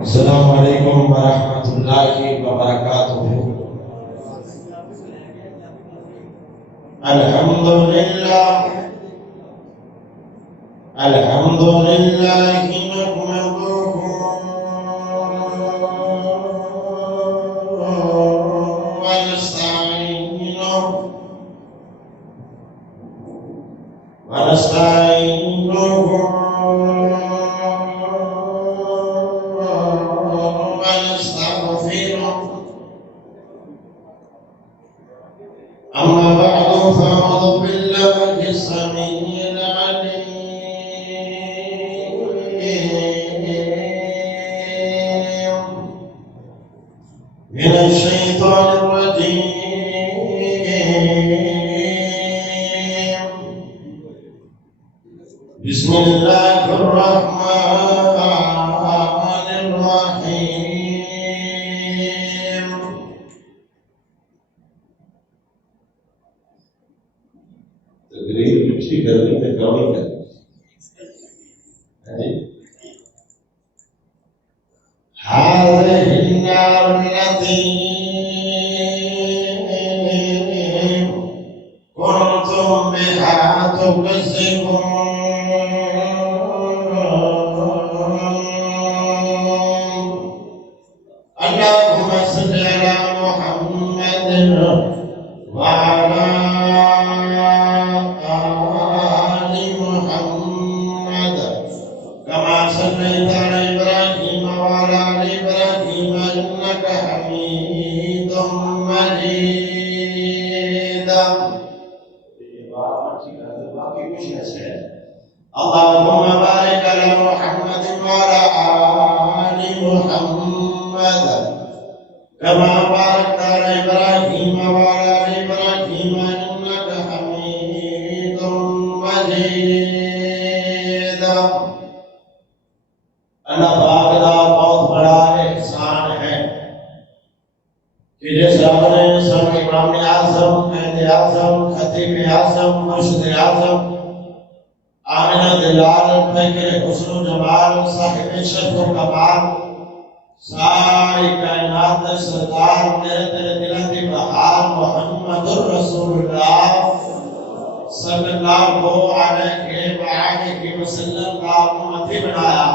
السلام علیکم ورحمۃ اللہ وبرکاتہ۔ الحمدللہ نحمدہ أما بعد فأعوذ بالله السميع العليم من الشيطان الرجيم. بسم الله الرحمن الرحيم. تقریر اچھی کرنے میں کمی ہے هذه النار التي كنتم بها تكذبون. اللهم صل على محمد وعلى آل محمد كما صليت على إبراهيم وعلى آل إبراهيم إنك حميد مجيد. اللهم بارك على محمد وعلى آل محمد كما باركت على إبراهيم وعلى آل إبراهيم إنك حميد مجيد. اللہ پاک کا بہت بڑا احسان ہے کہ جس رب نے سب امام اعظم، قائد اعظم، خطیب اعظم، مرشد اعظم، آمنہ دلال، فکر حسن و جمال، صاحب شرف و کمال، ساری کائنات سردار، میرے تیرے دلوں کی بہار محمد الرسول اللہ صلی اللہ علیہ وآلہ وسلم کا امتی بنایا.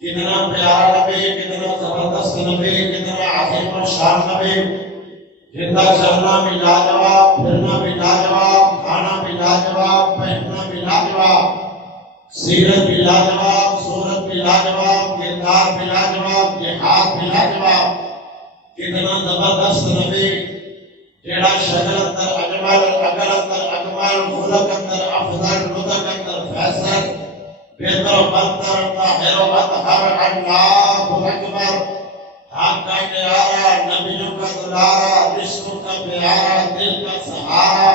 کتنا پیارا نبی، کتنا زبردست نبی، کتنا عظیم الشان نبی. زندہ چلنا بھی لاجواب، پھرنا بھی لاجواب، کھانا بھی لاجواب، پہننا بھی لاجواب، سیرت بھی لاجواب، صورت بھی لاجواب، کردار بھی لاجواب، جہاد بھی لاجواب. کتنا زبردست نبی جیڑا شکل اندر اجمل، عقل اندر اکمل، خلق اندر افضل، لطف اندر فیصل، بہتر و بدتر، طاہر و اطہر، اللہ اکبر. حق کا نیارہ، نبیوں کا دلارہ، رشتوں کا پیارا، دل کا سہارا،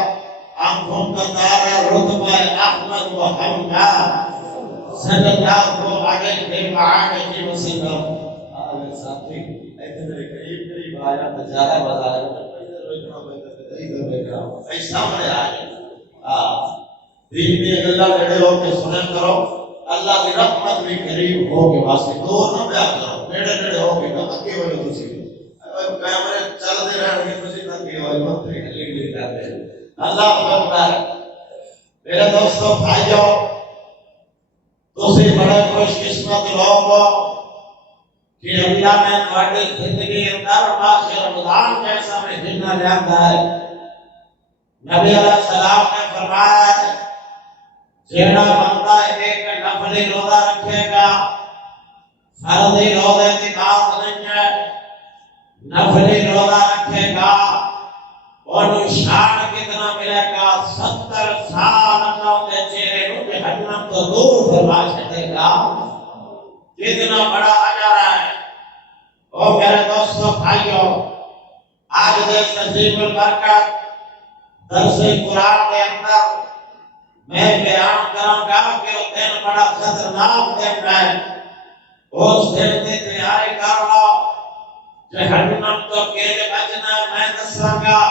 آنکھوں کا تارا، رتبہ احمد محمد صلی اللہ علیہ وآلہ وسلم. آگے ساتھی ایسے میرے قریب آیا تو زیادہ بازار ایسا میں آئے دین میں اللہ لڑے ہو کے سنیں کرو. اللہ کی رحمت بھی قریب ہو کے واسطے دور نہ بیا کرو، نیڑے نیڑے ہو کے اکے ہوئے تسی کیمرے چل دے رہے ہیں تسی تھکے ہوئے منتری لیڈ کرتے ہیں. اللہ اکبر. میرے دوستو بھائیو، تسی بڑے خوش قسمت لوگ ہو کہ اللہ نے تمہاری زندگی اندر ماہ رمضان جیسا مہینہ لاتا ہے. نبی علیہ السلام نے فرمایا جیڑا بندہ ایک نفلی روزہ رکھے گا، فرضی روزے کی بات نہیں ہے، نفلی روزہ رکھے گا اور نشان کتنا ملے گا؟ 70 سال اللہ کے چہرے کو جہنم تو دور فرما چھڑے گا. کتنا بڑا اجر ہے. او میرے دوستو بھائیو، آج دے نصیب البرکت درس قرآن کے اندر میں بیان کروں گا کہ وہ دن بڑا خطرناک دن ہے. اس دن کی تیاری کر لو. جہنم تو کیلے بچنا میں دسوں گا.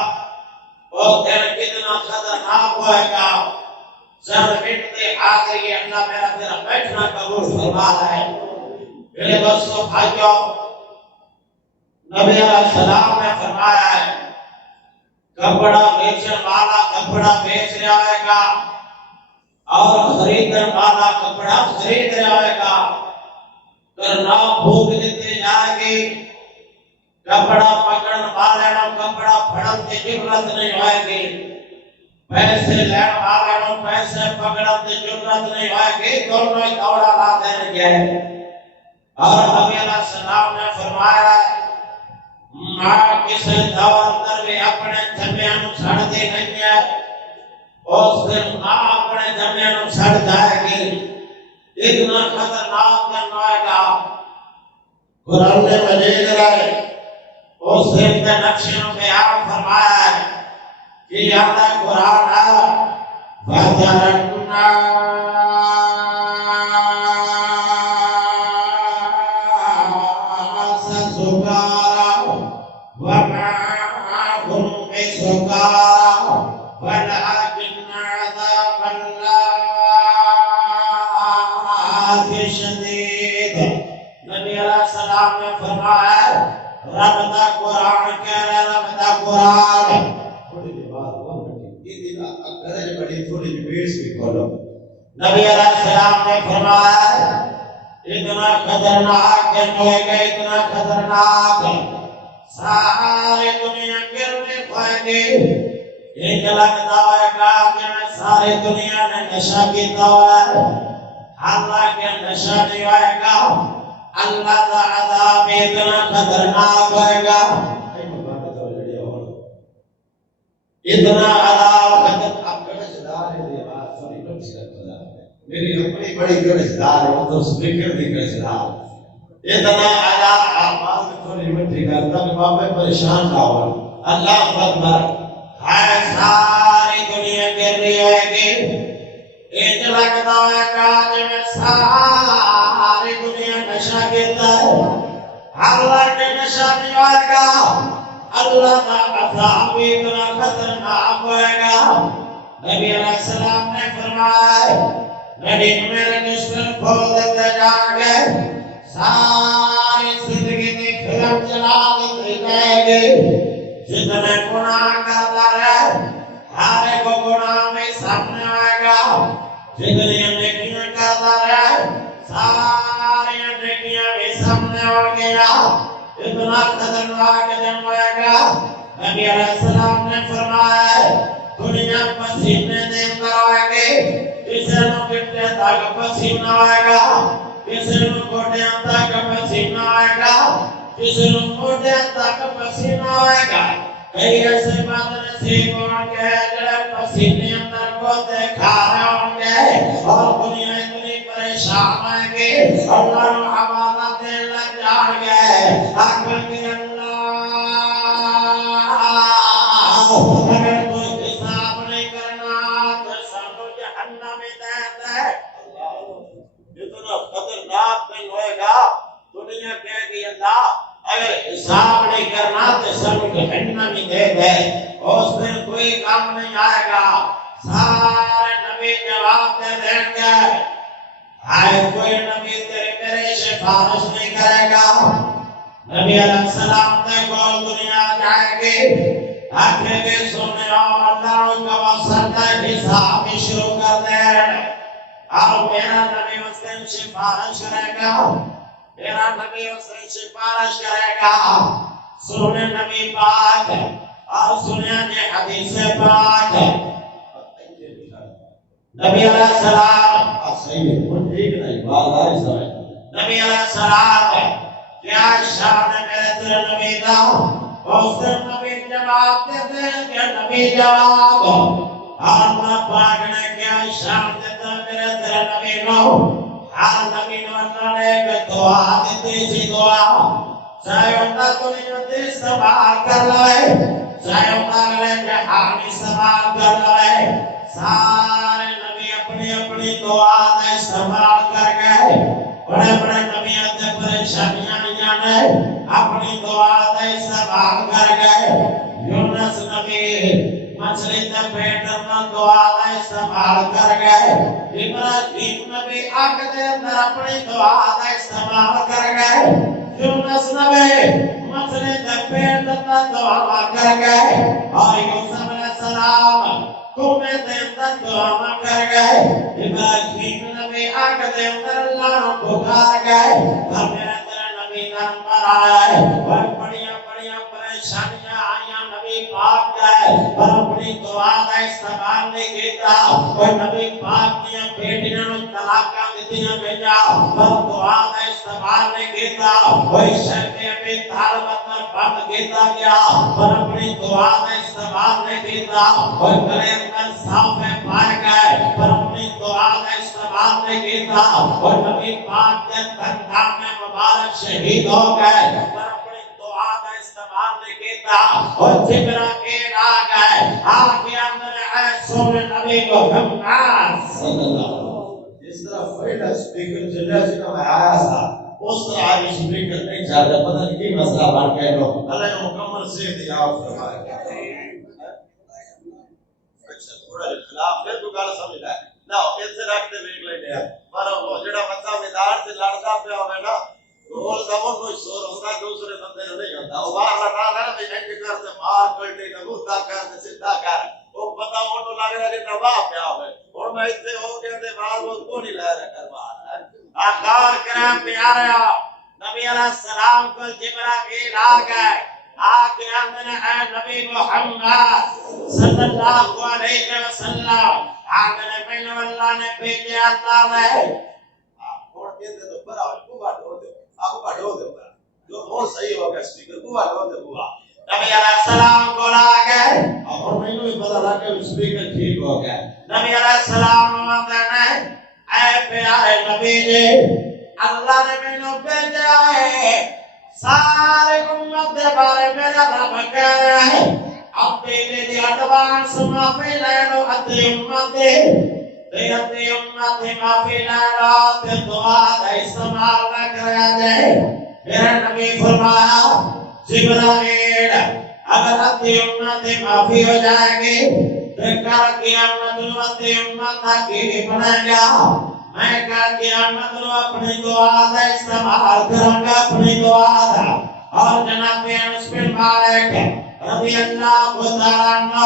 وہ دن کتنا خطرناک ہوئے گا. سر مٹتے حاضری اللہ میرا تیرا بیٹھنا قبول فرما ہے. میرے دوستو بھائیوں، نبی علیہ السلام نے فرمایا ہے کپڑا بیچنے والا کپڑا بیچ رہا گا اور خریدنے والا کپڑا خرید رہا گا، کرنا بھوک دیتے جائے گی، کپڑا پکڑن والے نو کپڑا پھڑن کی ضرورت نہیں ہوئے گی، پیسے لین والے نو پیسے پکڑن کی ضرورت نہیں ہوئے گی، دونوں ہی دوڑا لا دیں گے۔ اور نبی علیہ السلام نے فرمایا ماں کسی دور اندر بھی اپنے جمیاں نو سڑ دی نہیں ہے، اس دن ماں اپنے جمیاں نو سڑ جائے گی، اتنا خطرناک دن ہوئے گا۔ قرآن مجید ہے اس دن کے نقشے میں بیان فرمایا ہے کہ یاد قرآن ہے فَجَعَلْنَا نبی علیہ السلام نے فرمایا اتنا خطرناک ہوئے گا، اتنا خطرناک ساری دنیا گرنے پائے گی، ایک لگتا ہوئے گا کہ ساری دنیا نے نشہ کیتا ہے، حالانکہ نشہ نہیں ہوئے گا، اللہ کا عذاب اتنا خطرناک ہوئے گا، اتنا عذاب میری اپنی بڑی گرجدار ہے، وہ تو سپیکر بھی گرجدار، اتنا عذاب آواز میں تھوڑی مٹھی کرتا کہ بابے پریشان نہ ہو۔ اللہ اکبر، ہائے ساری دنیا گر رہی ہوئے گی، ایک لگتا ہوئے گا جب ساری دنیا نشہ گرتا ہے، اللہ کے نشہ نہیں ہوئے گا، اللہ کا عذاب اتنا خطرناک ہوئے گا۔ نبی علیہ السلام نے فرمایا نبی میرے دشمن کھول دیتے جائیں گے، ساری زندگی کی فلم چلا دیتے جائیں گے، جتنے گناہ کرتا رہے ہر ایک گناہ میں سامنے آئے گا، جتنی نیکیاں کرتا رہے ساری نیکیاں بھی سامنے آ گیا، اتنا خطرناک دن ہوئے گا۔ نبی علیہ السلام نے فرمایا دنیا پسینے دے اندر آئے گے، کسی نو گھٹنے تک پسینہ آئے گا، کسی نو گھٹنے تک پسینہ آئے گا، کسی نو گھٹنے تک پسینہ آئے گا، کئی ایسے بات نصیب ہوں گے جڑے پسینے اندر کو دیکھا رہے ہوں گے، اور دنیا اتنی پریشان آئے گی، اللہ نو حوالہ دے لگ جان گے، آخر کی اللہ اگر کوئی حساب نہیں کرنا تو سانو جہنم میں دے دے۔ اتنا خطرناک دن ہوئے گا، دنیا کہے گی اللہ اگر حساب نہیں کرنا تو سانو جہنم میں دے دے، اس دن کوئی کام نہیں آئے گا، سارے نبی جواب دے دیں گے، آئے کوئی نبی تیرے میرے سفارش نہیں کرے گا۔ نبی علیہ السلام نے کول دنیا جائے گی، آگے کے سونے اور اللہ کا واسطہ حساب شروع کر دے، اور میرا نبی اس دن سفارش کرے گا، میرا نبی اس دن سفارش کرے گا، سونے نبی پاک اور سنیا نے حدیث پاک نبی علیہ السلام صحیح ہے وہ ٹھیک نہیں بات آئی سمجھ نبی علیہ السلام کیا شان ہے میرے تیرے نبی دا، اس دن نبی جواب دیتے ہیں کہ نبی جواب، اللہ پاک نے کیا شان دیتا میرے تیرے نبی نو، ہر نبی نو اللہ نے ایک دعا دیتی سی دعا، چاہے اللہ دنیا دی سوال کر لائے، چاہے اللہ لے جہانی سوال کر لائے، سارے نبی اپنی اپنی دعا دے سوال کر گئے، بڑے بڑے نبیوں تے پریشانیاں نے اپنی دعا دے سوال کر گئے۔ یونس نبی مچھلی تے پیٹ میں دعا دا استعمال کر گئے ابراہیم نبی آگ دے اندر اپنی دعا دا استعمال کر گئے یونس نبی مچھلی تے پیٹ میں دعا کر گئے اور یوسف علیہ السلام کومے دے اندر دعا کر گئے ابراہیم نبی آگ دے اندر اللہ نو پکار گئے اور میرے نبی نمبر آئے اور بڑیاں پریشانیاں آئیاں نبی پاک گئے پر اپنی دعا دا استعمال نہیں کیتا اور نبی پاک نے بیٹیاں نو طلاقاں دتیاں بھیجا پر دعا دا استعمال نہیں کیتا کوئی شرط ابھی طالب اندر بند کیتا گیا پر اپنی دعا دا استعمال نہیں کیتا اور گلے اندر سانپ پائے گئے پر اپنی دعا دا استعمال نہیں کیتا اور نبی پاک کے دندان میں مبارک شہید ہو گئے پر اپنی دعا دا استعمال نہیں کیتا اور جبرائیل آ گئے آگے اندر اے سونے نبی محمد صلی اللہ علیہ وسلم جس طرح پہلا سپیکر چلیا جنہوں میں آیا تھا اس طرح آگے سپیکر نہیں چاہتا پتہ نہیں کی مسئلہ بڑھ گئے لوگ اللہ نے مکمل سے دیا فرمایا اچھا تھوڑا خلاف ہے تو گل سمجھ لائے نہ اس سے رکھتے ویک لینے ہیں پر وہ جڑا بچہ میدان سے لڑتا پہ ہوئے نا رول زمان کوئی سور ہوتا دوسرے بندے نہیں ہوتا وہ باہر لٹا لڑا بھی جنگ کرتے مار کرتے نبوتا کرتے سدھا کر وہ پتا انہوں لگ رہا کہ نباہ پہ ہوئے اور میں اتنے ہو گئے تھے بعد وہ کو نہیں لے رہا کروا آخار کرام پیارے نبی علیہ السلام کو جبرائیل آ گئے آگے اندر اے نبی محمد صلی اللہ علیہ وسلم آگے میں اللہ نے بھیجے اللہ نے اور کہتے تو بڑا کو بات ہو دے آپ کو بڑھو دے جو بہت صحیح ہوگا سپیکر کو بات ہو دے بوا نبی علیہ السلام کو لا گئے اور میں نے بھی پتا لگا کہ سپیکر ٹھیک ہو گیا نبی علیہ السلام نے اے پیارے نبی جی اللہ نے مینوں بھیجا ہے سارے امت دے بارے میرا رب کہہ رہا ہے اب تیرے دی ایڈوانس معافی لے لو ادھی امت دے ادھی امت معافی لے لو تے دعا دا استعمال نہ کریا جائے میرا نبی فرمایا جبرائیل اگر ادھی امت معافی ہو جائے گی تو کل قیامت ادھی امت کی بنے گا میں کل قیامت اپنی دعا دا استعمال کروں گا اپنی دعا دا اور جناب انس بن مالک رضی اللہ تعالیٰ عنہ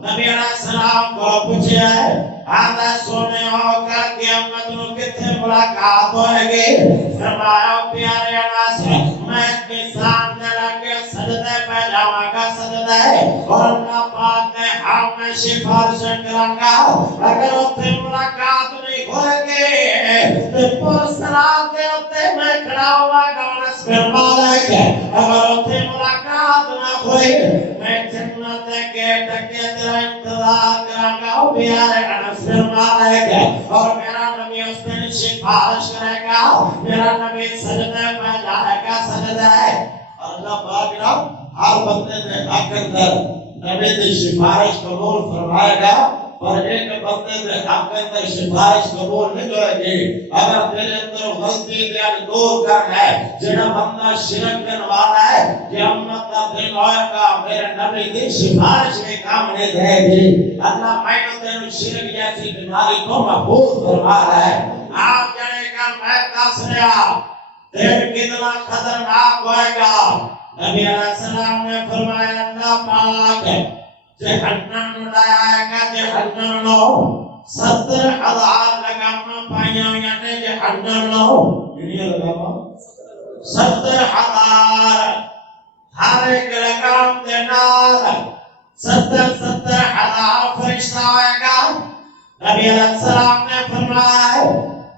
نبی علیہ السلام کو پوچھا ہے آدھا سونے ہو کر قیامت کتنے ملاقات ہوئے گی فرمایا پیارے انس میں اپنی سامنے لگے سجدے پہ جاؤں گا سجدے اور اللہ پاک نے ہم میں سفارش کروں گا اگر اتنے ملاقات نہیں ہوئے گی تو پرسرات دے اتنے میں کھڑا ہوا گا انس بن مالک اگر اتنے ملاقات نہ ہوئی میں جنت کے ٹکے تیرا انتظار کروں گا پیارے انس بن مالک اور میرا نبی اس میں سفارش کرے گا میرا نبی سجدے پہ جائے گا سجدے اللہ پاک نا ہر بندے نے حق اندر نبی دی سفارش قبول فرمائے گا پر ایک بندے نے حق اندر سفارش قبول نہیں ہوئے گی اگر تیرے اندر غلطی دیان دور کر ہے جنہ بندہ شرک کرنے والا ہے قیامت کا دن ہوئے گا میرے نبی دی سفارش میں کام نہیں دے گی اللہ میں تیرے شرک جیسی بیماری کو محفوظ فرما رہا ہے آپ جانے کا میں دس رہا دن کتنا خطرناک ہوئے گا نبی علیہ السلام نے فرمایا اللہ پاک جہنم لائے گا جہنم لو 70,000 لگامہ پائیاں یعنی جہنم لو دنیا لگامہ 70,000 ہر ایک لگام دینار 70,000 فرشتہ ہوئے گا نبی علیہ السلام نے فرمایا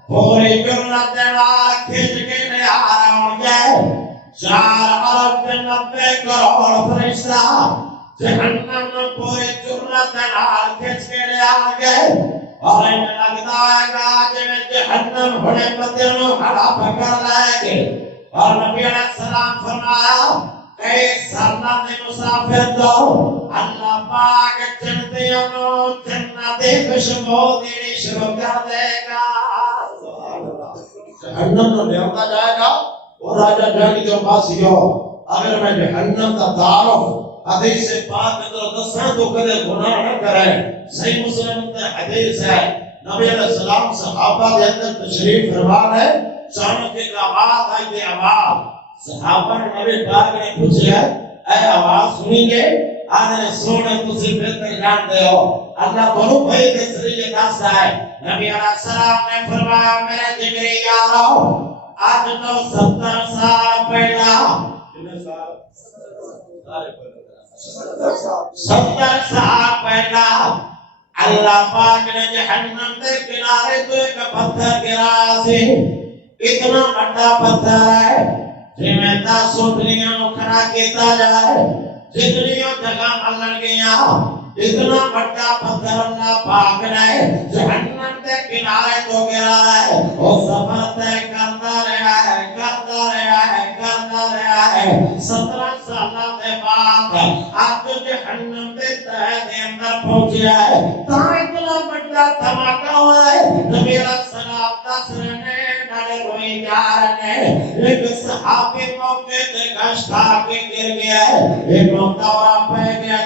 پوری جنت دینار کھچ کے لے آ رہا ہوں جائے 4 ارب 90 کروڑ فرشتہ جہنم پوری جنت دینار کھچ کے لے آ گئے اور انہیں لگتا ہے گا جنہیں جہنم بڑے بدلوں ہڑا پکڑ لائے گے اور نبی علیہ السلام فرمایا کئی سالہ نے مسافر دو اللہ پاک جنتی خوشبو دینی شروع کر دے گا جہنم تو لیاتا جائے گا اور راجہ جانی کے پاس ہو اگر میں جہنم کا تعارف حدیث پاک اندر دساں تو کدے گناہ نہ کرے صحیح مسلم اندر حدیث ہے نبی علیہ السلام صحابہ دے اندر تشریف فرما ہے چانک ایک آواز آئی دے آواز صحابہ نے نبی پاک نے پوچھا اے آواز سنیں گے آدھے سونے تسی بہتر جانتے ہو اللہ بہت بھائی کے ذریعے دستا ہے نبی علیہ السلام نے فرمایا میرے جگری یارو آج تو 70 سال پہلا کتنے سال 70 سال پہلا اللہ پاک نے جہنم کے کنارے تو ایک پتھر گرا سی اتنا بڑا پتھر ہے جن میں 10 دنیا کھڑا کیتا جائے جتنی جگہ ملن گیا اتنا بڑا پتھر اللہ پاک نے جہنم کے کنارے تو گرا ہے وہ سفر طے کرتا رہا ہے کرتا رہا ہے کرتا رہا ہے 17 سال کے بعد آپ جہنم کے تہہ کے اندر پہنچیا ہے تا اتنا بڑا دھماکہ ہوا ہے نبی علیہ السلام دس رہنے ڈالے ہوئی جا رہے ایک صحابی موقع تے گشتا کے گر گیا ہے ایک دورہ پہ گیا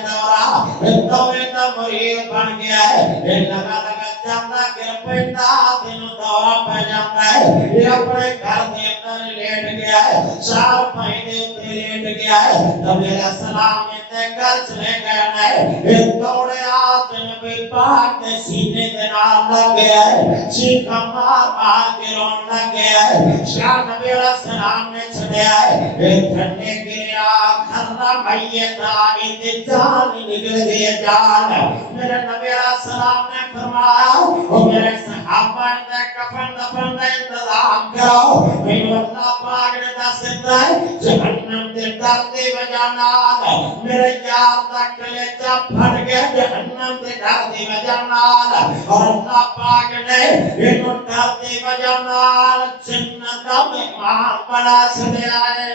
دورے کا مرید بن گیا ہے ایک لگا جاندہ گر پیٹا دنوں دورہ پہ جاندہ ہے یہ اپنے گھر کے اندر لیٹ گیا ہے 4 مہینے اتنے لیٹ گیا ہے نبی علیہ السلام اتنے گھر چلے گئے ہیں ایک دوڑے آتے نبی پاک کے سینے کے نام لگ گیا ہے چیخا مار کے رون لگ گیا ہے شاہ نبی علیہ السلام نے چھڑیا ہے ایک ٹھنڈے گریا کھرنا میتا انتظار نکل گئے جان میرے نبی علیہ السلام نے فرمایا اور میرے صحابہ نے کفن دفن کا انتظام کرو میں اللہ پاک نے دس دیتا ہے جہنم کے ڈر کی وجہ نال میرے یار دا کلیجہ پھٹ گیا جہنم کے ڈر کی وجہ نال اور اللہ پاک نے انہوں ڈر کی وجہ نال جنت کا مہمان بنا چھڑیا ہے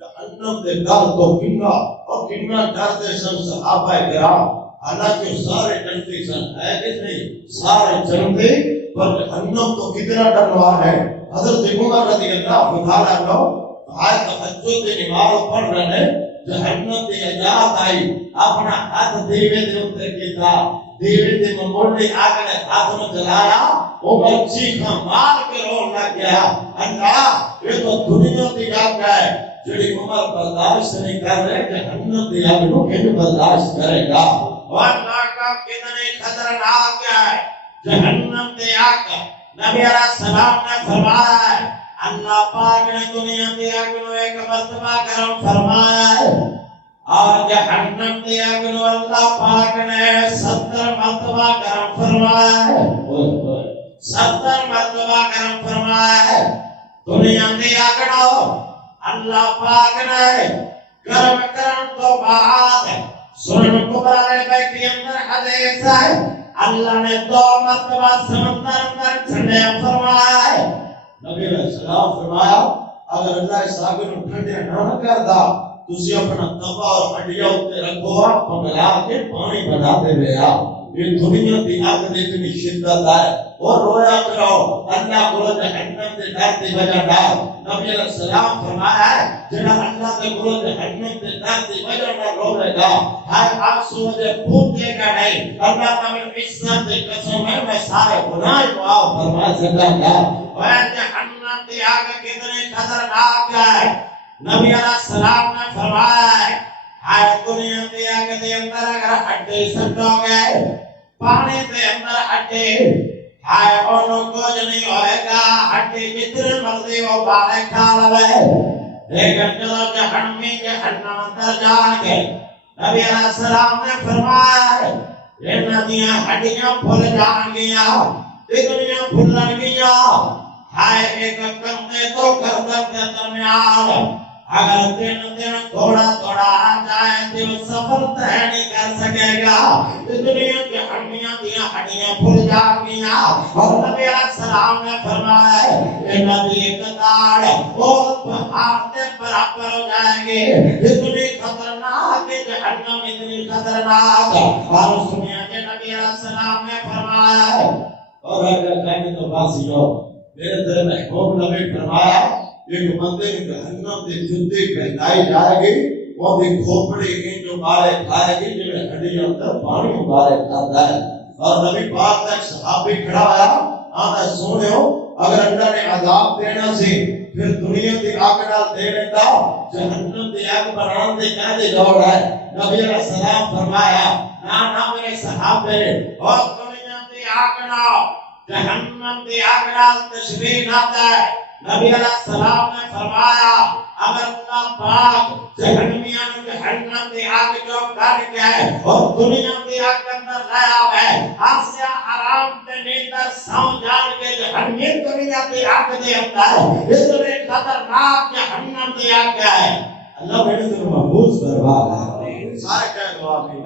جہنم کے ڈر تو کنگا اور کنگا ڈر دے سن صحابہ کرام حالانکہ سارے جنتی سن ہے کہ نہیں سارے جنتی پر جہنم تو کتنا ڈروا ہے حضرت عمر رضی اللہ تعالیٰ عنہ آج تہجد کی نماز پڑھ رہے ہیں جہنم کی نجات آئی اپنا ہاتھ دیوے دے اوپر کیتا دیوے دے معمولی آگ نے ہاتھ میں جلایا عمر چیخا مار کے رون لگ گیا اللہ یہ تو دنیا کی آگ ہے جڑی عمر برداشت نہیں کر رہے جہنم کی آگ نو کیسے برداشت کرے گا ورنہ کا کتنی خطرناک ہے جہنم کی آگ نبی علیہ السلام نے فرمایا ہے اللہ پاک نے دنیا کی آگ نو ایک مرتبہ کرم فرمایا ہے اور جہنم کی آگ نو اللہ پاک نے 70 مرتبہ کرم فرمایا ہے 70 مرتبہ کرم فرمایا ہے دنیا کی آگ نو اللہ پاک نے کرم کرم تو بعد سنن کبرا کے اندر حدیث ہے اللہ نے 2 مرتبہ سمندر اندر ٹھنڈے فرمایا ہے نبی علیہ السلام فرمایا اگر اللہ اس آگ کو ٹھنڈے نہ کردا تسی اپنا توا اور ہڈیاں اوپر رکھو پگلا کے پانی بنا دے رہا یہ دنیا کی آگ کی اتنی شدت ہے اور رویا کرو اللہ کو جہنم کے ڈر کی وجہ نال نبی علیہ السلام فرمایا ہے جڑا اللہ کے گرو جہنم کے ڈر کی وجہ نال روے گا ہر آنسو سے پھوٹے گا نہیں اللہ تعالی عزت کی قسم ہے میں سارے گناہ معاف فرما سکتا ہوں اور جہنم کی آگ کتنی خطرناک ہے نبی علیہ السلام نے فرمایا ہے ہر دنیا کی آگ کے اندر اگر ہڈی سٹو گئے پانی کے اندر ہڈی ہائے انہوں کچھ نہیں ہوئے گا ہڈی جتنے مرضی وہ بارے کھا لوے لیکن جو جہنمی جہنم اندر جان کے نبی علیہ السلام نے فرمایا ہے یہ ندیاں ہڈیاں پھول جان گیا دنیا پھولن گیا ہائے ایک کمے تو گردن کے درمیان اگر دن تھوڑا تھوڑا آ جائے تو سفر طے نہیں کر سکے گا دنیا کی ہڈیاں پھول جان گیا اور نبی علیہ السلام نے فرمایا ہے کہ نبی قطار اور پہاڑ کے برابر ہو جائیں گے اتنی خطرناک جہنم اتنی خطرناک اور سنیا کہ نبی علیہ السلام نے فرمایا ہے اور اگر کہیں تو باسیوں میرے در محبوب نبی فرمایا ایک بندے میں جہنم کی جوتی پہنائی جائے گی وہ بھی کھوپڑی کی جو بارے کھائے گی جو ہڈی اندر پانی بارے کھاتا ہے. اور نبی پاک کا ایک صحابی کھڑا آیا آنا سونیو اگر اللہ نے عذاب دینا سی پھر دنیا دی آگ نال دے دیتا جہنم دی آگ بنان دی کہنے جوڑ ہے. نبی علیہ السلام فرمایا نا میرے صحابے اور دنیا دی آگ نال جہنم دی آگ نال تشبیہ ناتا ہے. نبی علیہ السلام نے فرمایا اگر اللہ پاک جہنمیاں جہنم دی آگ جو کر کے اور دنیا دی آگ اندر لے آوے آسیا آرام تے نیندر سو جان کے جہنمی دنیا دی آگ دے اندر اس نے خطرناک جہنم دی آگ ہے. اللہ میرے تو محفوظ برباد ہے. سارے کہہ دعا آمین.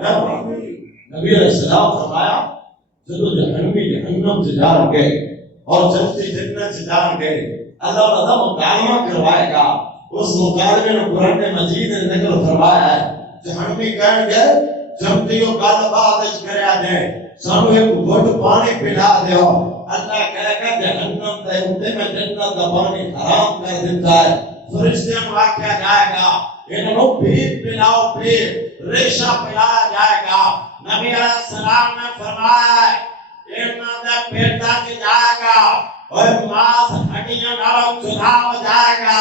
نبی علیہ السلام فرمایا جدو جہنمی جہنم سے جان گئے اور جنتی جنت سے جان گئے اللہ تعالیٰ مکالمہ کروائے گا. اس مکالمے میں قرآن مجید نے ذکر فرمایا ہے جہنمی کہیں گے جنتیوں کا بادش کریا دے سانو ایک گھٹ پانی پلا دیو. اللہ کہے گا جہنم تے اتے میں جنت کا پانی حرام کر دیتا ہے. فرشتیاں واقعہ جائے گا انہوں بھیت پلاؤ بھیت ریشہ پلایا جائے گا. نبی علیہ السلام نے فرمایا انہوں نے پیٹا کی جائے گا اور ماس ہڈیاں نالوں جدا ہو جائے گا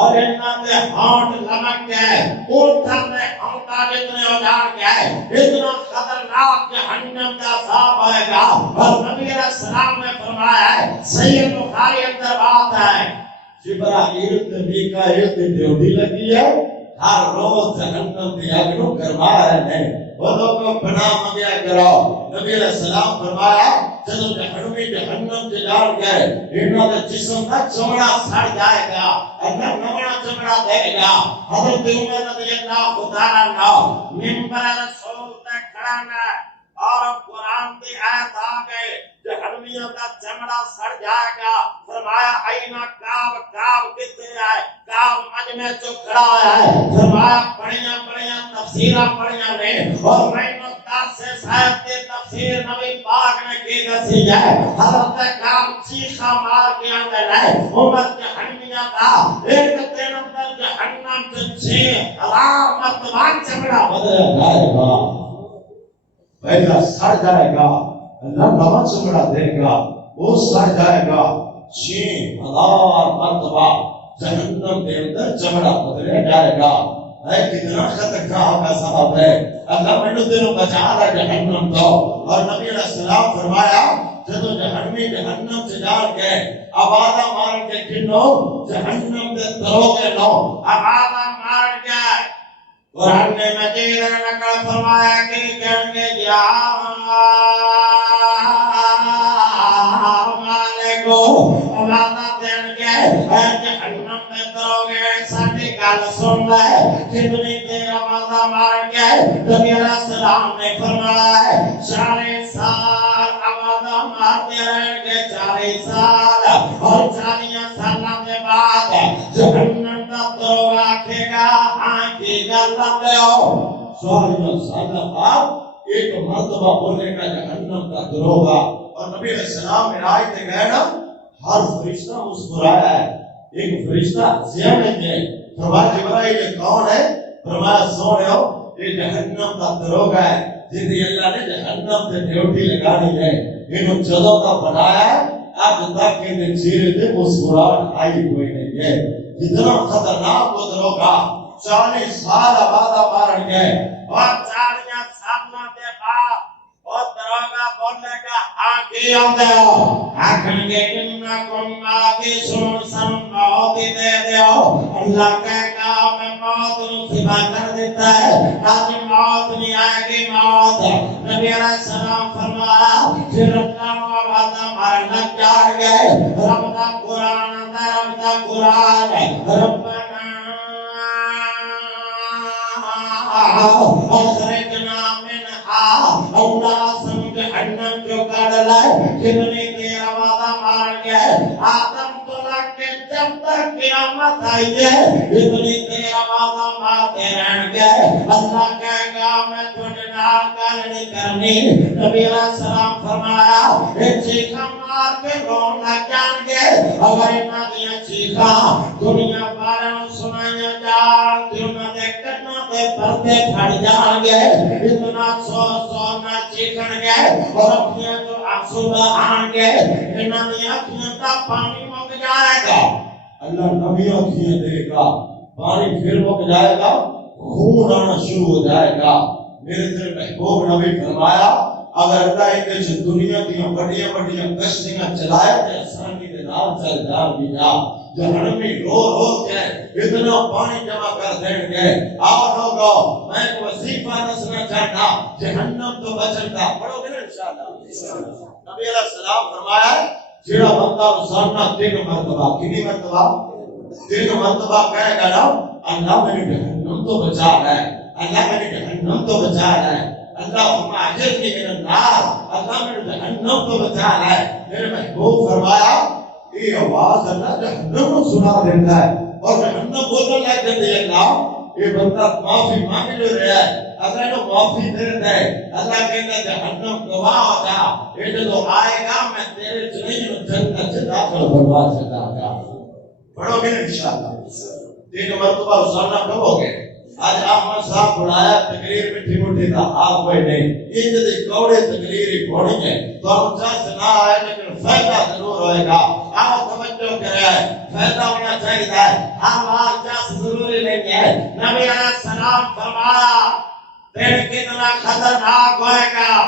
اور انہوں نے ہونٹ لمک گئے اونٹھا میں ہونٹا جتنے ہو جان گئے اتنا خطرناک جہنم کا عذاب آئے گا. اور نبی علیہ السلام نے فرمایا ہے صحیح بخاری اندر بات ہے جبرائیل تے میکائیل تے ڈیوٹی لگی ہے ہر روز جہنم دی آگ نو گرما رہے ہیں. وہ لوگوں پناہ منگیا کرو. نبی علیہ السلام فرمایا جدو جہنمی جہنم سے جان گئے انہوں نے جسم کا چمڑا سڑ جائے گا اللہ نونا چمڑا دے گا. حضرت عمر رضی اللہ عنہ منبر رسول تے کھڑا نہ اور قرآن کی آیت آ گئے جہنمیوں کا چمڑا سڑ جائے گا. فرمایا اینا کعب کعب کتے آئے کعب مجمع جو کھڑا ہے فرمایا پڑھیاں تفسیرہ پڑھیاں نے اور میں مقدار سے صاحب کے تفسیر نبی پاک نے کی دسی ہے. حضرت کعب چیخا مار کے آنے لئے عمر جہنمیوں کا ایک دن اندر جہنم سے 6,000 مرتبہ چمڑا بدل جائے گا. پہلا سڑ جائے گا اللہ نوا چمڑا دے گا وہ سڑ جائے گا 6,000 مرتبہ جہنم کے اندر چمڑا بدلے جائے گا. اے کتنا خطرناک عذاب ہے. اللہ میں دلوں بچا رہا جہنم کو. اور نبی علیہ السلام فرمایا جدو جہنمی جہنم سے جان کے آوازہ مار کے کنو جہنم دے دروگے نو آوازہ مار کے قرآن نے مجید نے نقل فرمایا کہ کہنگے جا مالکو آوازہ دین کے جہنم میں دروگے ساٹھی گال سن لائے کتنی دیر آوازہ مار کے نبی علیہ السلام نے فرمایا 40 سال آوازہ مارتے رہیں گے 40 سال اور 40 سالوں کے بعد جہنم کا دروگا آکھے گا آنکھی گل لگے ہو 40 سال بعد ایک مرتبہ بولے گا جہنم کا دروگا. اور نبی علیہ السلام میں آئے تھے گئے نا ہر فرشتہ مسکرایا ہے. ایک فرشتہ ہنسیا نہیں ہے. فرمایا جبرائیل یہ کون ہے؟ فرمایا سونے ہو یہ جہنم کا دروگا ہے جن اللہ نے جہنم سے ڈیوٹی لگانی ہے. انہوں جدوں کا بنایا ہے آج تک کے چہرے سے مسکراہٹ آئی ہوئی نہیں ہے. جتنا خطرناک وہ دروگا 40 سال آبادہ مارن گئے اور 40 سالوں کے بعد اور دروگا بولنے کا آنکھی آندے ہو آنکھیں گے انکم ماتی سن سن موتی دے دے ہو. اللہ کہے گا میں موت نصیبہ کر دیتا ہے تاکہ موت نہیں آئے گی موت. نبی علیہ السلام فرمایا پھر اللہ نو آبادہ مارنا چاہ گئے رب دا قرآن رب دا قرآن ربنا اخرجنا منها اللہ سمجھ جہنم جو کر لائے کتنی دیر آوازہ مار گئے آدم تو لگ کے جب تک قیامت آئی ہے اتنی دیر آوازہ مارتے رہن گئے. اللہ کہے گا میں تجھے ناکار نہیں کرنی. نبی علیہ السلام فرمایا ایک چیخا مار کے رون لگ جان گے اگر انہاں دیا چیخا دنیا بارن سنائیں جان دیونا دے کرنا دے پردے پھٹ جان گے اتنا سو نہ چیکن گے اور اپنیاں جو آنسو بہان گے انہاں دی اکھیاں دا پانی مک جائے گا اللہ نبی اکھیاں دے گا پانی پھر مک جائے گا خون آنا شروع ہو جائے گا میرے دل محبوب نبی فرمایا اگر اللہ ان سے دنیا کی بڑیاں بڑیاں کشتیاں چلائے تو آسانی کے نال چل جان بھی جا جہنمی رو کے اتنا پانی جمع کر دیں گے آؤ لوگو میں ایک وظیفہ دسنا چاہتا جہنم تو بچن کا پڑھو گے نا انشاءاللہ نبی علیہ السلام فرمایا جیڑا بندہ روزانہ 3 مرتبہ کتنی مرتبہ 3 مرتبہ کہے گا نا اللہ میرے جہنم تو بچا ہے اللہ میرے جہنم تو بچا ہے اللہم اجرنی من النار اللہ میرے جہنم تو بچا ہے میرے محبوب فرمایا یہ آواز اللہ جہنم کو سنا دیتا ہے اور جہنم بولنے لگ جاتی ہے اللہ یہ بندہ معافی مانگ لے رہا ہے اگر انہوں معافی دے دے اللہ کہتا ہے جہنم گواہ ہو جا یہ جو آئے گا میں تیرے جنہیں جنت سے داخل کروا سکتا گا پڑھو گے انشاءاللہ 3 مرتبہ روزانہ پڑھو گے آج احمد صاحب بنایا تقریر مٹھی مٹھی کا آپ کوئی نہیں یہ جدی کوڑے تقریر ہی پڑھیں گے تو ہم چاہ سنا ہے لیکن فائدہ ضرور ہوئے گا آپ توجہ کرے فائدہ ہونا چاہیے ہم آج چاہ ضروری نہیں ہے نبی علیہ السلام فرمایا دل کتنا خطرناک ہوئے گا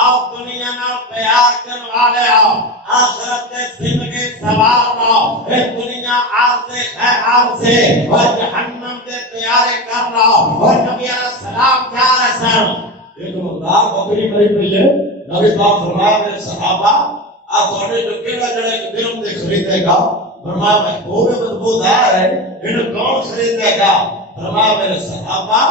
آپ دنیا نہ پیار کرنے والے ہو آخرت کے زندگی سوال ہو ایک دنیا آرزے خیال سے اور جہنم کے تیارے کر رہا اور نبی علیہ السلام کیا رسل ایک مقدار بکری مری پئی ہے نبی پاک فرمایا میرے صحابہ آپ تھوڑے جو کیڑا جڑے ایک درم دے خریدے گا فرمایا محبوب بدبودار ہے انہیں کون خریدے گا فرمایا میرے صحابہ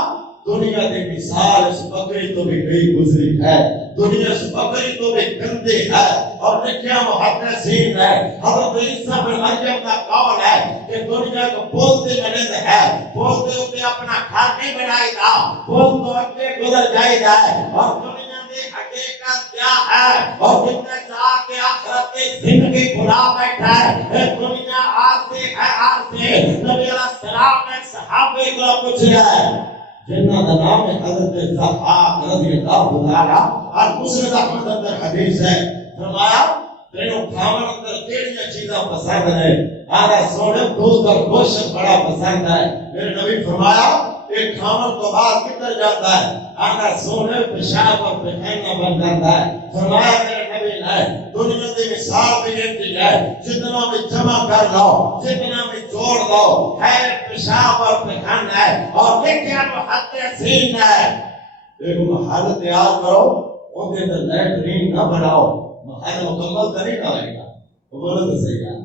دنیا کی مثال اس بکری تو بھی گئی گزری ہے دنیا اس بکری تو بھی گندی ہے اور لکھیا محدثین ہے حضرت عیسیٰ بن مریم کا قول ہے کہ دنیا کو بولتے ملد ہے بولتے ہوتے اپنا گھر نہیں بنائی تھا بولتے ہوتے گزر جائی جائے اور دنیا کی حقیقت کیا ہے اور جتنے چاہ کے آخرت کی زندگی بھلا بیٹھا ہے دنیا آرزی ہے آرزی نبی علیہ السلام نے صحابے کو پوچھ ہے جنہ کا نام ہے حضرت زحاق رضی اللہ عنہ اور مسند احمد اندر حدیث ہے فرمایا تینوں کھاون اندر کیڑیاں چیزاں پسند ہے آگا سونے دودھ اور گوشت بڑا پسند ہے میرے نبی فرمایا ایک کھاون تو بعد کدھر جاتا ہے آگا سونے پیشاب اور پخینا بن جاتا ہے فرمایا میرے نبی نے دنیا کی مثال بھی یہ ہے جتنا بھی جمع کر لو جتنا بھی جوڑ لو ہے پیشاب اور پخانا ہے اور لکھیا محدثین ہے ایک محل تیار کرو ان کے اندر لیٹرین نہ بناؤ محل مکمل تو نہیں کرے گا وہ بولے تو صحیح ہے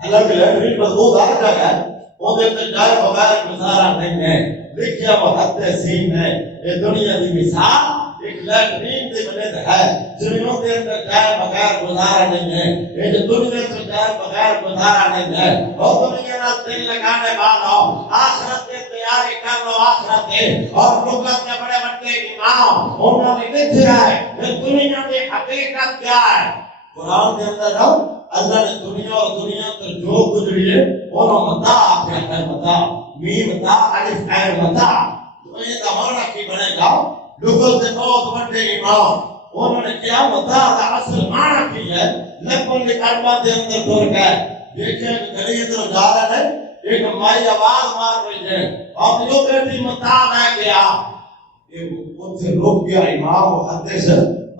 حالانکہ لیٹرین مضبوط آ جائے گا ان کے اندر جائے بغیر گزارا نہیں ہے لکھیا محدثین ہے یہ دنیا کی مثال ایک لیٹرین کی بنت ہے جنہوں کے اندر جائے بغیر گزارا نہیں ہے یہ جو دنیا سے جائے بغیر گزارا نہیں ہے اور دنیا نہ دل لگانے والا آخرت کے تیاری کر لو آخرت کے اور لوگوں کے بڑے بڑے امام انہوں نے لکھا ہے کہ دنیا کی حقیقت کیا ہے قرآن کے اندر اللہ نے دنیا اور دنیا پر جو گزری ہے انہوں متا آخر ہے متا میم تا الف ہے متا دنیا کا معنی کی بنے گا لوگوں سے بہت بڑے امام انہوں نے کیا متا کا اصل معنی کی ہے لیکن اربا کے اندر دور گئے دیکھیں کہ گلی ادھر جا رہے ہیں ایک مائی آواز مار رہی ہے اب جو بیٹی متا ہے گیا ان سے روک گیا امام محدث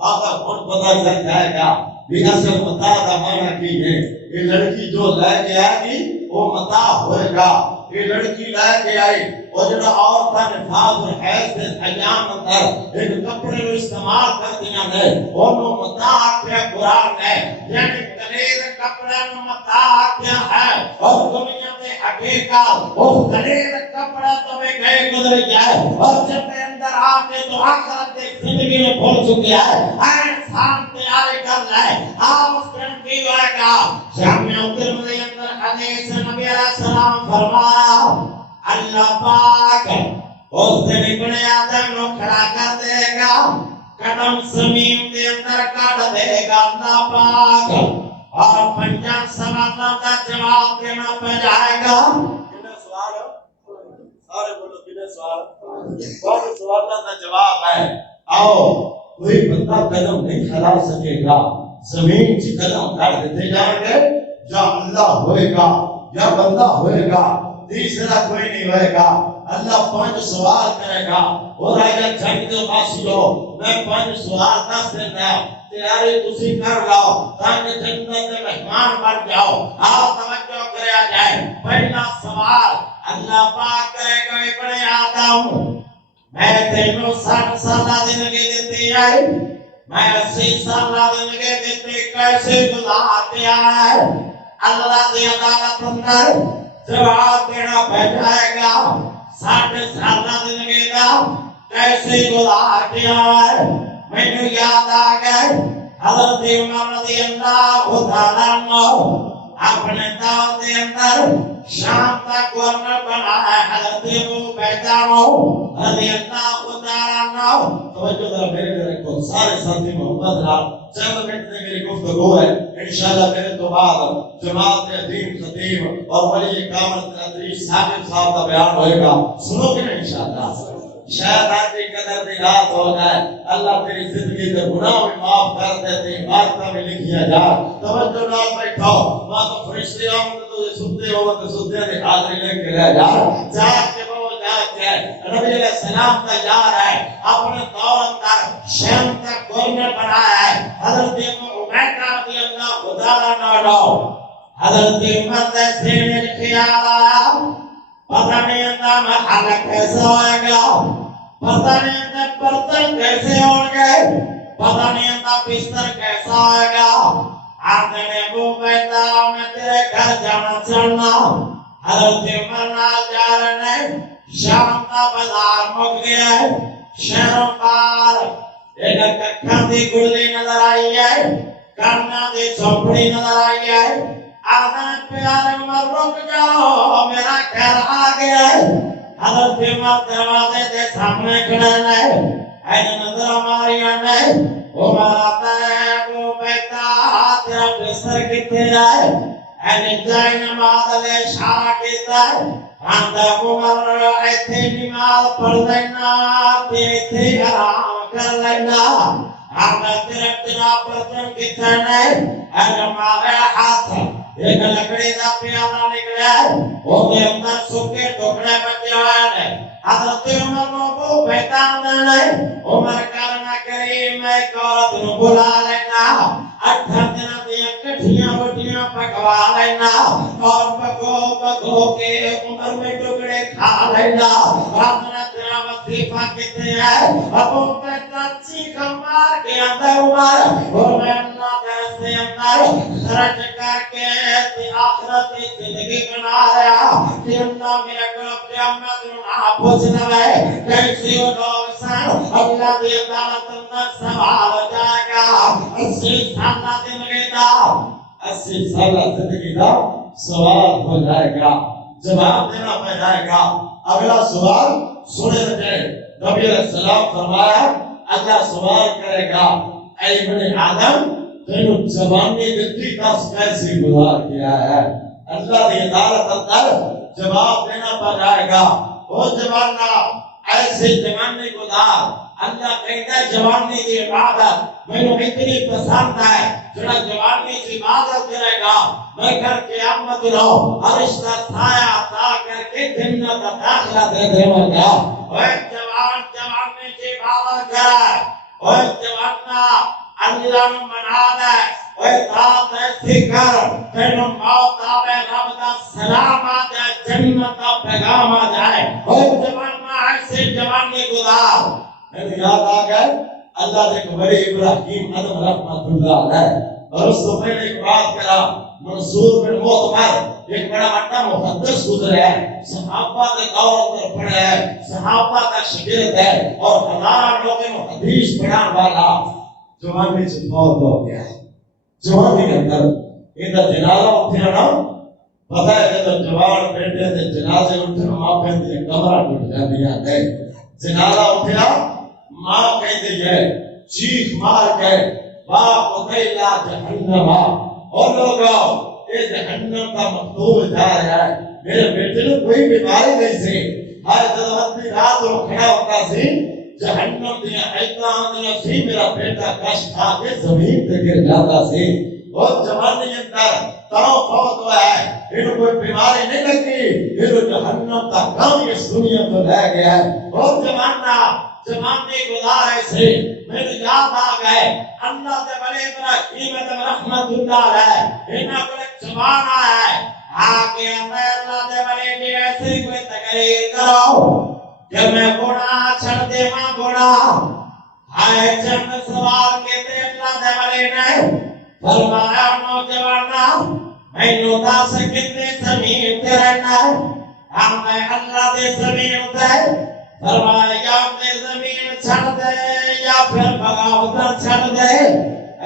آقا کون پتہ چل جائے گا بھی اصل متا کا معنی کی ہے یہ لڑکی جو لے کے آئے گی وہ متا ہوئے گا یہ لڑکی لے کے آئی اور جنہا عورتہ نفاذ اور حیث سے ایام اندر ایک کپڑے کو استعمال کر دیا ہے انہوں متا آکھیا قرآن ہے یعنی قلیر کپڑے میں متا آکھیا ہے اور دنیا میں حقیقت اس قلیر کپڑے تو میں گئے گزر جائے اور جب میں اندر آتے تو آخرت ایک زندگی میں بھول چکی ہے انسان تیاری کر لے آپ اس دن کی ہوئے گا جامعہ ترمذی اندر حدیث نبی علیہ السلام فرمایا اللہ پاک اس دن ابن آدم کو کھڑا کر دے گا قدم زمین کے اندر کاٹ دے گا اللہ پاک اور پنجاب سوالوں کا جواب دینا پہ جائے گا کتنے سوال سارے بولو کتنے سوال پانچ سوالوں کا جواب ہے آؤ کوئی بندہ قدم نہیں کھلا سکے گا زمین سے قدم کر دیتے جائیں گے یا اللہ ہوئے گا یا بندہ ہوئے گا تیسرا کوئی نہیں ہوئے گا اللہ پانچ سوال کرے گا اور آگے جنگ جو باسیو میں پانچ سوال دس دیتا تیاری تسی کر لاؤ تاکہ جنت میں مہمان بن جاؤ آپ توجہ کرے آ جائے پہلا سوال اللہ پاک کرے گا ابن آدم میں تینوں 60 سالہ زندگی دیتی ہے میں 80 سالہ زندگی دیتی کیسے گزارتے آئے اللہ کی عدالت اندر جواب دینا بیٹھائے گا 60 سالہ زندگی دا کیسے گزارتے آئے میں نے یاد آ گئے حضرت عمر رضی اللہ تعالیٰ عنہ اپنے دور کے اندر شام تک گورنر بنا ہے حضرت ابو عبیدہ رضی اللہ تعالیٰ عنہ توجہ ذرا میرے گھر کو سارے ساتھی محمد رات چند منٹ میں میری گفتگو ہے انشاءاللہ میرے تو بعد جماعت عظیم خطیب اور ولی کامل تدریس صاحب کا بیان ہوئے گا سنو گے نا انشاءاللہ شاید آپ کی قدر دی رات ہو جائے اللہ تیری زندگی کے گناہ بھی معاف کر دیتے ہیں بارکہ میں لکھیا جا توجہ نال بیٹھو ماں تو فرشتے آمد تو سنتے ہو تو سنتے ہیں حاضری لے کے رہ جا کے وہ جا کے نبی علیہ السلام کا جا رہا ہے اپنے دور اندر شام تک گورنر بنایا ہے حضرت عبیدہ رضی اللہ تعالیٰ عنہ حضرت عمر نے سینے خیال آیا پتہ نہیں اندہ محلہ کیسے ہوئے گا پتہ نہیں اندہ برتن کیسے ہوں گے پتہ نہیں اندہ بستر کیسا ہوئے گا آتے نے ابو عبیدہ میں تیرے گھر جانا چلنا حضرت عمر نال جا رہے ہیں شام کا بازار مک گیا ہے شہروں پار ایک ککھاں دی گڑلی نظر آئی ہے کرنا دی چوپڑی نظر آئی ہے آدھان پیارے عمر رک جاؤ میرا گھر آ گیا ہے حضرت عمر دروازے دے سامنے کھڑے ہیں این نظر ہماری آنے عمر آتا ہے ابو عبیدہ تیرا بستر کتے جائے این جائے نماز لے اشارہ کیتا ہے آندہ عمر ایتھے نماز پڑھ لینا ایتھے آرام کر لینا آندہ تیرا برتن کتے نہیں این ہمارے ہاتھ ایک لکڑی دا پیالہ نکلے وہ دے اندر سکے ٹکڑے بچے ہوئے ہیں حضرت عمر کو بیتان دینے عمر کرنا کریم ایک عورت نو بلا لینا 8 دن دیا کٹھیاں بٹیاں پکوا لینا اور پکو کے عمر میں ٹکڑے کھا لینا راتنا تیرا وظیفہ کتے ہے ابو بیتان چیخ مار کے اندر عمر اور میں اللہ دیسے اندر خرچ کر کے آخرت زندگی بنا رہا کہ اللہ میرے کو قیامت نہ پوچھنا ہے کیسی وہ لوگ سن اللہ دی عدالت اندر سوال ہو جائے گا 80 سالہ زندگی دا 80 سالہ زندگی دا سوال ہو جائے گا جواب دینا پڑ جائے گا اگلا سوال سنے رکھے نبی علیہ السلام فرمایا اللہ سوال کرے گا اے ابن آدم تینوں زبانی دتی دس کیسے گزار کیا ہے اللہ کی عدالت اندر جواب دینا پڑ جائے گا وہ جوانہ ایسے جوانی گزار اللہ کہتا ہے جوانی کی عبادت میں نے اتنی پسند ہے جڑا جوانی کی عبادت کرے گا میں کر قیامت رہو فرشتہ سایہ عطا کر کے جنت داخلہ دے دے گا وہ جوانی کی عبادت کرے وہ جوانہ اللہ نو منا دے اوے ذات ایسی کر تینوں موت آوے رب دا سلام آ جائے جنت دا پیغام آ جائے اوے جوانہ ایسے جوانی گزار میں یاد آ گئے اللہ نے بڑے ابراہیم ادم رحمت اللہ علیہ اور اس سے پہلے ایک بات کرا منصور بن معتمر ایک بڑا بڑا محدث گزرے ہے صحابہ کے دور اندر پڑھے ہے صحابہ کا شاگرد ہے اور ہزاروں لوگوں کو حدیث پڑھانے والا جوانی سے فوت ہو گیا جوانی کے اندر ادھر جنازہ اٹھیا نا پتہ ہے کہ جوان بیٹے دے جنازے اٹھنا ماں کہندی ہے کمرہ ٹوٹ جاندیاں ہے جنازہ اٹھیا ماں کہندی ہے چیخ مار کے باپ قتیلا جہنم اور لوگوں یہ جہنم کا مقتول جا رہا ہے میرے بیٹے نے کوئی بیماری نہیں سی ہر جلوت رات اور کھڑا ہوتا سی جہنم دیا ایتا آندیا سی میرا بیٹا کش کھا کے زمین تے گر جاتا سی اور جوانی اندر تاؤ فوت ہوا ہے انہوں کوئی بیماری نہیں لگی انہوں جہنم تا کام اس دنیا تو لے گیا ہے اور زمانے گزارے سے میرے یاد آ گئے اللہ سے بڑے ابراہیم رحمت اللہ ہے انہاں کو ایک زبان آیا ہے آگے اللہ سے بڑے بھی ایسی کوئی تقریر کرو کہ میں گناہ چھڑ دے ماں گناہ آئے چند سوال کہتے اللہ سے بڑے نے فرمایا نوجوانا میں نوتا سے کتنے زمین تے رہنا ہے میں اللہ دے زمین تے فرمایا یا اپنے زمین چھڑ دے یا پھر بغاوت چھڑ دے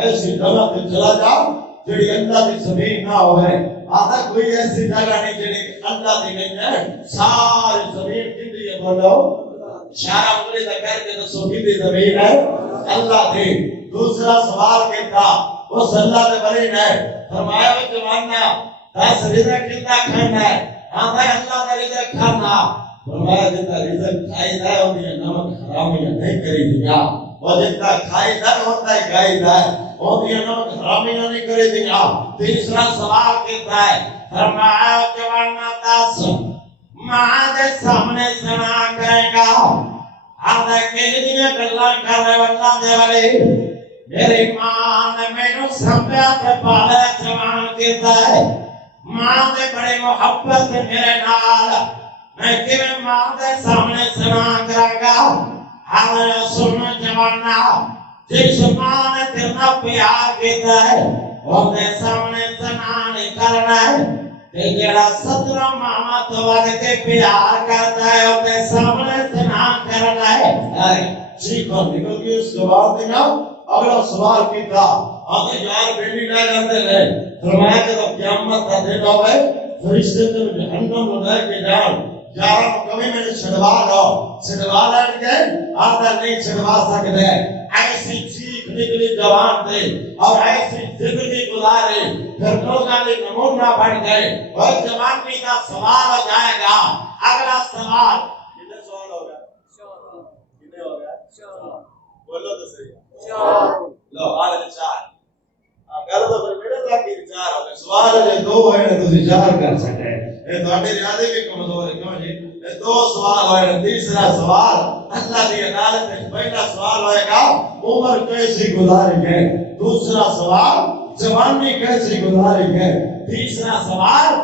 ایسی جگہ پہ چلا جاؤ جڑی اللہ کی زمین نہ ہوئے آدھا کوئی ایسی جگہ نہیں جڑی اللہ کی نہیں ہے ساری زمین کتنی ہے بولو شارع انگلی دکھر کے تو کتنی زمین ہے اللہ کی دوسرا سوال کہتا وہ اللہ نے بری نے فرمایا وہ جواننا 10 رزق کتنا کھانا ہے آدھا اللہ کا رزق کھانا فرمایا جتنا رزق کھائی دائے ہوتی ہے نمک حرامیاں نہیں کری دیا اور جتنا کھائی دائے ہوتا ہے کھائی دائے ہوتی ہے نمک حرامیاں نہیں کری دیا تیسرا سوال کہتا ہے فرمایا جواننا 10 ماں دے سامنے سنا کرے گا آدھا کہہ دیا کہ اللہ کر رہے اللہ دے والے میری ماں نے میں نو سمجھا تے پالا جوان کہتا ہے ماں دے بڑے محبت میرے نال میں کیویں ماں دے سامنے سنا کراں گا حال سن جوانا جس ماں نے تیرا پیار کیتا ہے وہ دے سامنے سنا نہیں کرنا ہے تے جڑا 17 ماما تو ود کے پیار کرتا ہے وہ دے سامنے سنا کرنا ہے سیکھو نکل کے اس جواب دینا اگلا سوال کیتا آگے یار بیٹی نہ جاندے رہے فرمایا کہ جب قیامت کا دن ہوئے فرشتے تو جہنم لے کے جان یارہ کبھی میں نے چھڑوا لیں گے آدھا نہیں چھڑوا سکتے ایسی چیخ نکلی جوان تھے اور ایسی زندگی گزارے پھر لوگاں نے نمونہ بڑھ گئے اور جوانی کا سوال ہو جائے گا اگلا سوال کتنے سوال ہو گیا کتنے ہو گیا بولو تو صحیح لو آلے 4 گل تو پھر میرے تک ہی 4 ہو گئے سوال ہے 2 ہوئے نے تسی 4 کر سکتے اے تواڈی ریاضی بھی کمزور ہے کیوں جی اے 2 سوال ہوئے نے تیسرا سوال اللہ دی عدالت میں پہلا سوال ہوئے گا عمر کیسی گزاری ہے دوسرا سوال جوانی کیسی گزاری ہے تیسرا سوال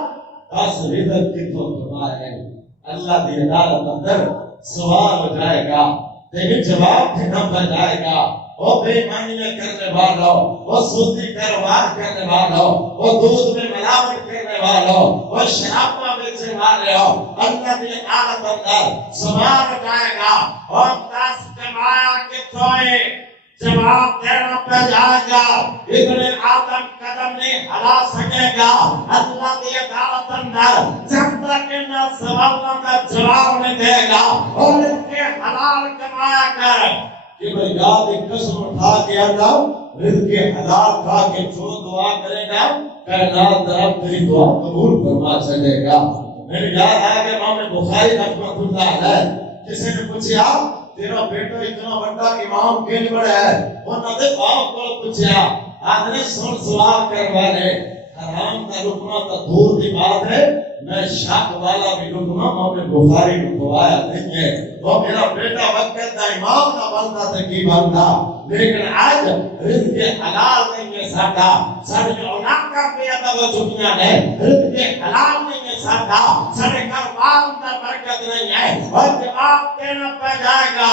10 رزق کتوں کمائے ہیں اللہ دی عدالت اندر سوال ہو جائے گا لیکن جواب دینا پڑ جائے گا وہ بے ایمانیاں کرنے والوں وہ سستی کاروبار کرنے والوں وہ دودھ میں ملاوٹ کرنے والوں وہ شراب بیچنے والوں اللہ کی عدالت اندر سوال اٹھائے گا اور 10 کمایا کتنے جواب دینا پہ جائے گا ابن آدم قدم نہیں ہلا سکے گا اللہ کی عدالت اندر جب تک ان سوالوں کا جواب نہیں دے گا اور ان کے حلال کمایا کر کہ میں یاد ایک قسم اٹھا کے اللہ رزق حلال کھا کے جو دعا کرے گا کائنات طرف تیری دعا قبول فرما چلے گا میرے یاد آیا کہ امام بخاری رحمۃ اللہ علیہ کسی نے پوچھا تیرا بیٹا اتنا بڑا امام کیوں بڑا ہے انہوں نے باپ کو پوچھا آدھنے سن سوال کروانے حرام کا رکنا تو دور کی بات ہے میں شاک والا بھی رکنا امام بخاری رکوایا نہیں ہے وہ میرا بیٹا وقت کا امام کا بنتا تھا کی بنتا لیکن آج رزق حلال نہیں ہے ساٹھا ساڑھے اولاد کا پیدا وہ چھٹیاں ہے رزق حلال نہیں ہے ساٹھا ساڑھے کاروبار کا برکت نہیں ہے اور جواب دینا پہ جائے گا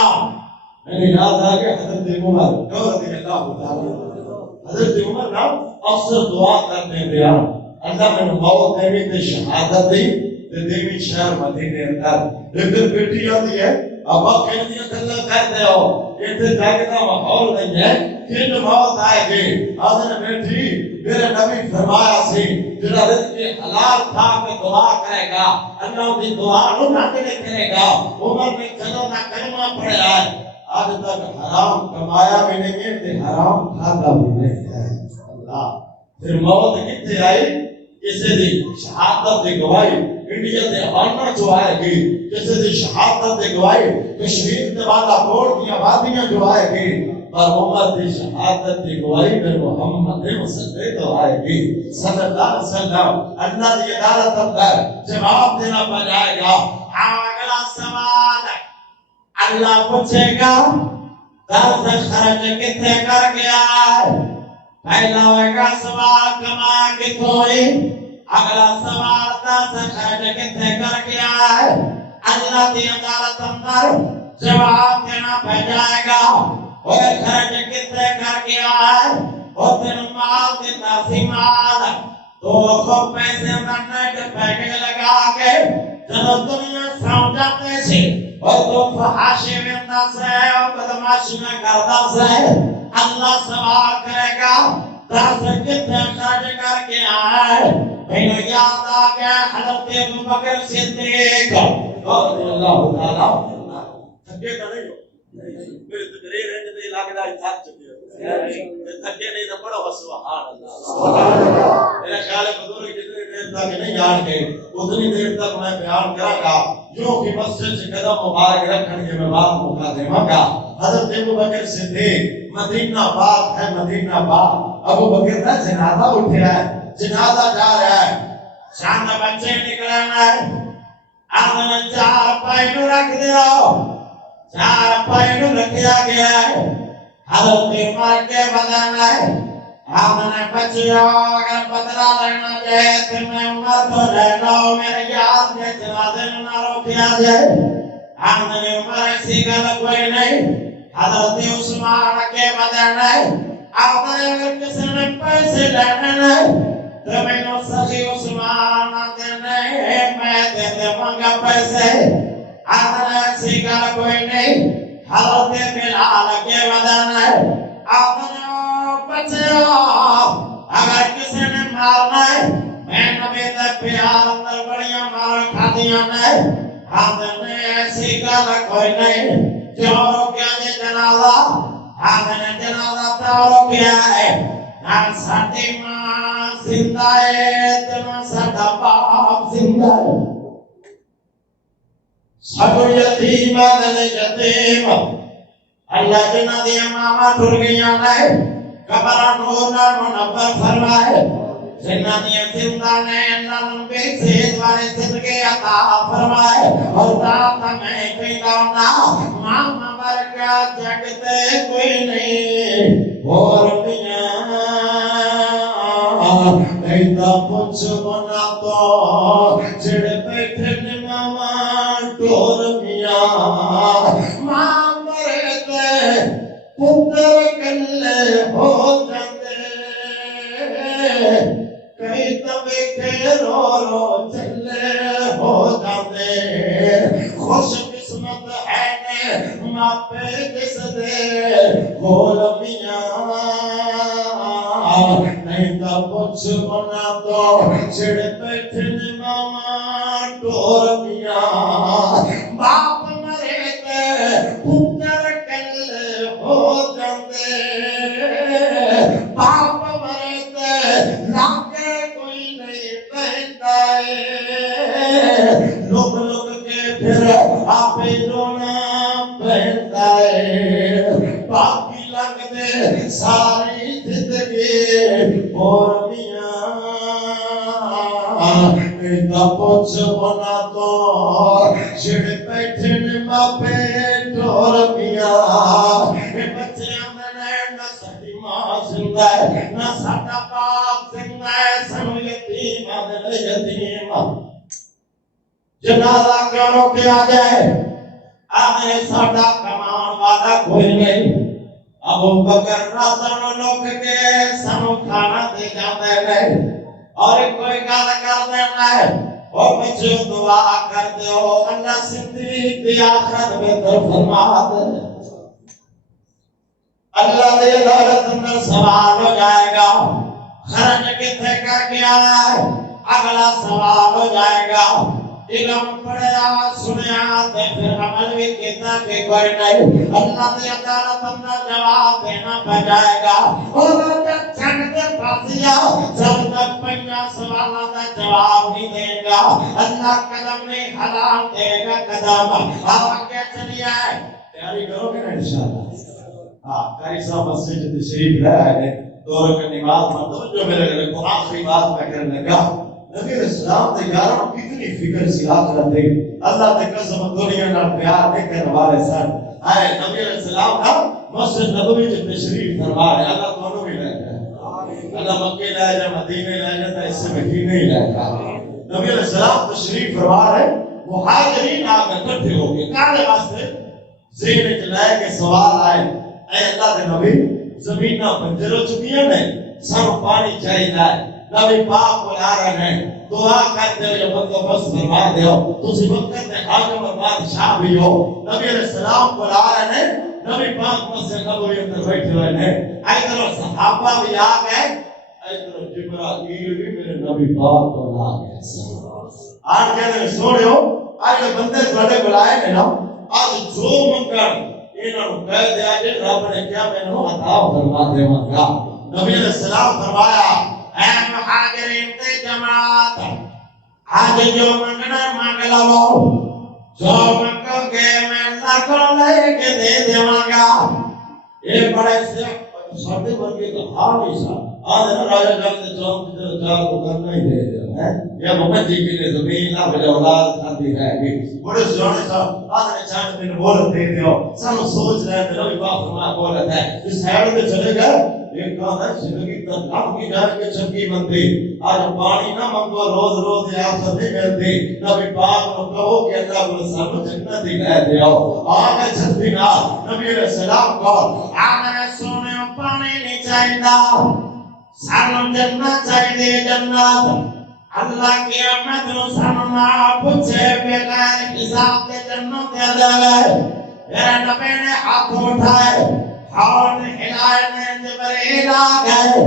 میری یاد آ گیا حضرت عمر رضی اللہ تعالی حضرت عمر نا اکثر دعا کرتے تھے اللہ میں موت دیوی تے شہادت دی تے دیوی شہر مدینے اندر لیکن بیٹی آتی ہے اب آپ کہنے دیا اللہ کہتے ہو اتنے جاگے کا ماحول نہیں ہے کہ موت آئے گی آدھنے بیٹی میرے نبی فرمایا سی جڑا رزق حلال کھا کے دعا کرے گا اللہ کی دعا نہ کرے گا عمر نے جنوں کا کلمہ پڑھا ہے آج تک حرام کمایا بھی نہیں ہے تے حرام کھاتا بھی نہیں ہے اللہ پھر موت کتنے آئی کسی دی شہادت دی گواہی انڈیا دے ہارنا جو آئے گی کسی دی شہادت دے گوائی کشمیر دے والا کوڑ دیا وادیاں جو آئے گی پر محمد دی شہادت دی گواہی میں محمد مصدق تو آئے گی صلی اللہ علیہ وسلم اللہ دی عدالت اندر جواب دینا پڑ جائے گا اگلا سوال اللہ پوچھے گا درس خرچ کتنے کر گیا ہے پہلا ہوگا سوال کما کتوں ہوئی اگلا سوال درس خرچ کتنے کر گیا ہے اللہ دی عدالت اندر جواب دینا پڑ جائے گا اور خرچ کتنے کر گیا ہے اور تین مال دیتا سی مال تو خوب پیسے اندر نیٹ پیکے لگا کے جب دنیا ساؤں جاتے سے اور تو فحاشی ویندہ سے اور بدماشی میں کرتا سے اللہ سوال کرے گا درس کتنے خرچ کر کے آئے بینو یاد آگیا حضرت ابو بکر صدیق رضی اللہ تعالیٰ تھکے تو نہیں ہو میرے تقریر ہے جب یہ لاغدہ تھک چکے ہو تھکے نہیں تو پڑھو سبحان اللہ میرا خیال ہے بزرگ جتنی دیر تک نہیں آن کے اتنی دیر تک میں بیان کرا گا جو کہ مسجد سے قدم مبارک رکھنے کے میں بات موقع دے مکہ حضرت ابو بکر صدیق مدینہ پاک ہے مدینہ پاک ابو بکر کا جنازہ اٹھیا ہے جنازہ جا رہا ہے شان بچے نکلنا ہے آمن چار پائنو رکھ دیا چار پائنو رکھیا گیا ہے حضرت عمر کے بدن ہے آمن بچیو اگر بدلہ لینا جائے تو میں عمر تو لینا ہوں میرے یاد کے جنازے میں نہ روکیا جائے آمن عمر ایسی گل کوئی نہیں حضرت عثمان کے بدن ہے آمن اگر کسی نے پیسے لینے نہیں تو میں نے سخی عثمان دینے میں دیتے منگا پیسے آمن ایسی گل کوئی نہیں حضرت بلال کے بدن ہے آمن بچے اگر کسی نے مارنا ہے میں نبی دے پیار اندر بڑیاں مار کھادیاں نہیں آمن ایسی گل کوئی نہیں جو روکیا جی جنازہ آمن جنازہ تو روکیا ہے نہ ساٹی ماں زندہ ہے نہ ساٹا باپ زندہ ہے سب یتیم دل یتیم اللہ جنہ دیا ماما ٹھر گیا ہے قبر نور نہ منور فرمائے جنہ دیا زندہ نے اللہ نبی سید والے صدقے عطا فرمائے اور ذات میں پیداؤنا ماما برکات جگتے کوئی نہیں اور میاں ایتا پچھ بنا تو چڑ بیٹھے ماما ٹور میاں ماں مرتے پتر کلے ہو جاندے کئی طبقے رو رو چلے ہو جاندے خوش قسمت ہے نے ماں پہ جس دے کھول میاں نہیں تا پچھ بنا تو چڑ بیٹھے ماما ٹور میاں باپ مرے تے پتر کل ہو جاندے باپ مرے تے لاگے کوئی نہیں بہتا ہے لوگ لوگ کے پھر آپ رونا بہتا ہے باقی لگ دے ساری زندگی اور میاں ایتا پوچھ بنا تو چھڑ بیٹھے باپے ٹور میاں بچے میں نہ سٹی ماں زندہ ہے نہ ساٹا باپ زندہ ہے سنو یتیم دل یتیم جنازہ کیوں روکے آ جائے آمیں ساٹا کمان والا کوئی نہیں ابو بکر رازن لوگ کے سنو کھانا دے جاندے رہے اور کوئی گال کر دینا ہے اور بچے دعا کر دے ہو اللہ صدیق دی آخرت میں در فرما دے اللہ دے دولت اندر سوال ہو جائے گا خرچ کتنے کر کے آنا ہے اگلا سوال ہو جائے گا علم پڑھیا سنیا تے پھر عمل بھی کیتا کہ کوئی نہیں اللہ دی عدالت اندر جواب دینا بجائے گا اور جب چھڑ کے پاسیا جب تک پنجا سوالاں دا جواب نہیں دے گا اللہ قدم نہیں حلال دے گا قدم آگے چلی آئے تیاری کرو گے نا انشاءاللہ ہاں قاری صاحب مسجد شریف لے آئے دو رکعت نماز مطلب جو میرے گھر کو آخری بات میں کرنے لگا نبی علیہ السلام تے یاروں کتنی فکر سی آخرت دے اللہ تے قسم دنیا نال پیار دے کرنے والے سن آئے نبی علیہ السلام نا مسجد نبوی جو تشریف فرما رہے اللہ دونوں بھی لے جائے اللہ مکے لے جائے مدینے لے جائے تو اس سے مدینے ہی لے جائے نبی علیہ السلام تشریف فرما رہے مہاجرین آگے کٹھے ہو گئے کانے واسطے ذہن چلائے کے سوال آئے اے اللہ دے نبی زمینہ بنجر ہو چکی ہیں نہیں سانو پانی چاہیے ہے نبی پاک بلا رہے ہیں دعا کرتے ہو یا بندوبست فرما دے ہو تسی وقت میں حاکم اور بادشاہ بھی ہو نبی علیہ السلام بلا رہے ہیں نبی پاک مسجد نبوی اندر بیٹھے ہوئے ہیں ادھر صحابہ بھی آ گئے ادھر جبرائیل بھی میرے نبی پاک کو لا گئے آج کہتے ہیں سوڑے ہو آج بندے تھوڑے بلائے ہیں نا آج جو منکر انہوں نے کہہ دیا کہ رب نے کیا میں نے عطا فرما دے گا نبی علیہ السلام فرمایا اے مہاجرین تے جماعت آج جو منگنا مانگ لو جو منگو گے میں اللہ کو لے کے دے دیواں گا یہ بڑے سے ساڈے ورگے تو حال ہی سا آج نا راجا جان تے چون تے چار کو کرنا ہی دے دیا ہے یا محمد جی کے لیے زمین نہ بجا اولاد کھاتی ہے گی بڑے سونے سا آج نے چاند میں بولت دے دیو سانو سوچ رہے ہیں نبی پاک فرما بولت ہے اس سائیڈ میں چلے گئے ایک کہا ہے زندگی تک نام کی جان کے چھکی بنتی آج پانی نہ منگو روز روز یہ آپ نہیں ملتی نبی پاک کو کہو کہ اللہ کو سانو جنت ہی لے دیو آگے چھتی نا نبی علیہ السلام کو آگے سونے پانی نہیں چاہیے سانو جنت چاہیے جنت اللہ کی احمد نو سانو نہ پوچھے بغیر حساب دے جنت دے دے میرے نبی نے ہاتھ اٹھائے ہاتھ ہلائے نے جبرائیل آ گئے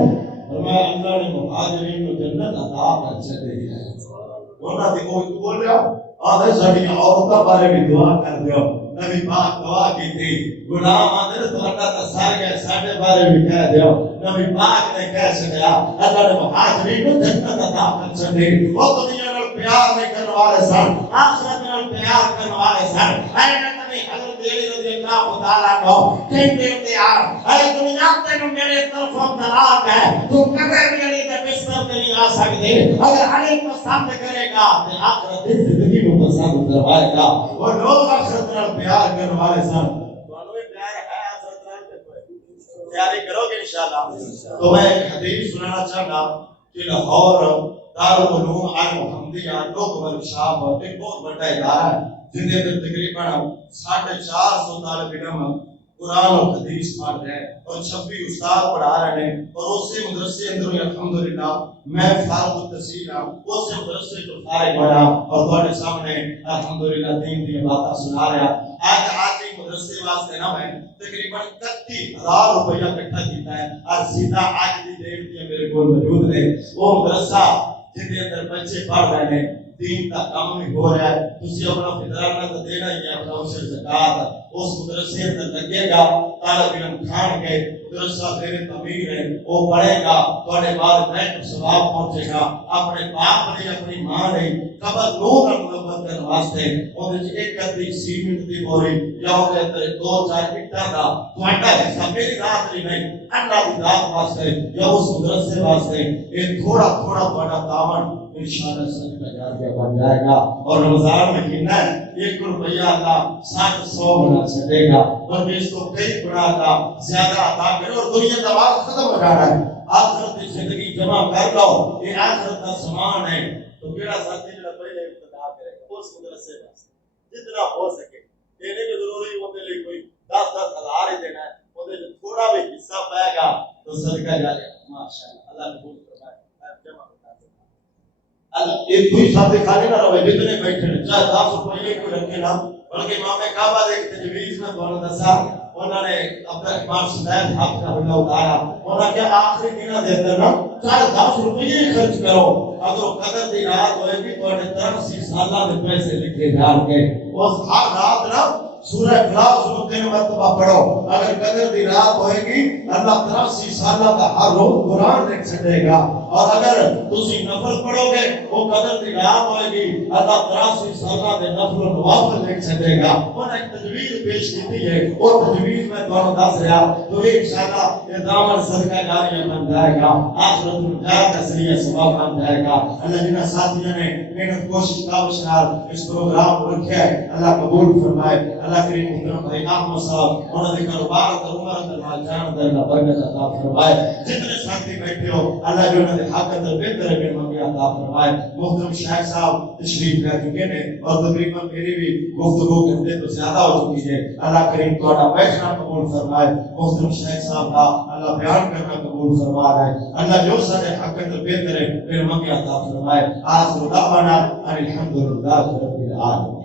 فرمایا اللہ نے مہاجرین کو جنت عطا کر چلے گئے انہاں دی کوئی بول رہا آدھے ساڈی عورتاں بارے بھی دعا کر دیو نبی پاک دعا کی تھی غلام آدھے تہاڈا تے سارے ساڈے بارے بھی کہہ دیو نبی پاک نے کہہ چھڈیا اللہ نے مہاجرین کو جنت عطا کر چلے وہ دنیا نال پیار نہیں کرنے والے سن آخرت نال پیار کرنے والے سن اے نبی حضرت علی رضی اللہ تعالی عنہ کہتے ہیں یار اے دنیا تے میرے طرفوں طلاق ہے تو کبھی بھی علی دے بستر تے نہیں آ سکتے اگر علی پسند کرے گا تے آخرت دی زندگی کو پسند کروائے گا وہ لوگ آخرت نال پیار کرنے والے سن تانوں بھی پیار ہے آخرت نال تیاری کرو گے انشاءاللہ تو میں ایک حدیث سنانا چاہتا کہ لاہور دارالعلوم المحمدیہ لوکبل شاپ ایک بہت بڑا ادارہ ہے جن کے اندر تقریباً 450 طالب علم قرآن اور حدیث پڑھ رہے ہیں اور 26 استاد پڑھا رہے ہیں اور اسی مدرسے اندر الحمدللہ میں فارغ التحصیل ہوں اسی مدرسے جو فارغ ہوا اور تمہارے سامنے الحمدللہ دین کی باتیں سنا رہا آج ہی مدرسے واسطے نہ میں تقریباً 31,000 روپیہ اکٹھا کیتا ہے اور سیدھا آج دی ڈیٹ کی میرے کو موجود ہے وہ مدرسہ جن کے اندر بچے پڑھ رہے ہیں دین کا کام بھی ہو رہا ہے تسی اپنا فطرانہ تو دینا ہی ہے اپنا اسے زکات اس مدرسے اندر لگے گا طالب علم کھان کے مدرسہ زیر تعمیر ہے وہ پڑھے گا تھوڑے بعد میں ثواب پہنچے گا اپنے باپ نے اپنی ماں نے قبر نور منور کرنے واسطے اودے وچ ایک کدی سیمنٹ دی بوری یا اودے اندر 2-4 اٹاں دا تہاڈا حصہ میری ذات نہیں اللہ دی ذات واسطے یا اس مدرسے واسطے یہ تھوڑا تھوڑا تہاڈا دامن انشاءاللہ صدقہ جاریہ بن جائے گا اور رمضان مہینہ ہے 1 روپیہ اللہ 700 بنا چھڑے گا اور اس کو کئی گنا اللہ زیادہ عطا کرے اور دنیا کا وقت ختم ہو جانا ہے آخرت کی زندگی جمع کر لو یہ آخرت کا سامان ہے تو کیڑا ساتھی جڑا پہلے ابتدا کرے گا اس مدرسے واسطے جتنا ہو سکے یہ نہیں کہ ضروری ہوتے لئے کوئی 10-10 ہزار ہی دینا ہے وہ تھوڑا بھی حصہ پائے گا تو صدقہ جاریہ ماشاءاللہ اللہ قبول فرمائے جمع ایک کوئی ساتھ خالی نہ رہے جتنے بیٹھے ہیں چاہے 10 روپے کو رکھے نا بلکہ امام کعبہ دے کے تجویز میں بولن دسا انہوں نے اپنا امام سنید حافظہ اللہ تعالی انہوں نے کیا آخری دن دے دینا چاہے 10 روپے خرچ کرو اگر قدر دی رات ہوئے گی تو 83 سالہ دے پیسے لکھے جان کے اس ہر رات نا سورہ اخلاص رو 3 مرتبہ پڑھو اگر قدر دی رات ہوئے گی اللہ 83 سالہ کا ہر روز قرآن لکھ سکے گا اور اگر تسی نفل پڑھو گے وہ قدر دی رات ہوئے گی اللہ 83 سالہ دے نفل و نوافل لکھ سکے گا انہوں نے ایک تجویز پیش کی ہے اور تجویز میں دونوں دس رہا تو انشاءاللہ یہ دامن صدقہ جاریہ بن جائے گا آخرت الجاہ کا ذریعہ سبب بن جائے گا اللہ جنہ ساتھیوں نے محنت کوشش کاوش نال اس پروگرام کو رکھا ہے اللہ قبول فرمائے اللہ کریم محترم بھائی احمد صاحب انہوں نے کاروبار اور عمر اندر جان دے اللہ برکت عطا فرمائے جتنے ساتھی بیٹھے ہو اللہ جو انہوں نے حق اندر بہتر ہے منگی عطا فرمائے محترم شیخ صاحب تشریف لے چکے ہیں اور تقریباً میری بھی گفتگو گھنٹے تو زیادہ ہو چکی ہے اللہ کریم تھوڑا بیٹھنا قبول فرمائے محترم شیخ صاحب کا اللہ بیان کرنا قبول فرما رہا ہے اللہ جو سارے حق اندر بہتر ہے منگی عطا فرمائے آخر دعوانا الحمدللہ رب العالمین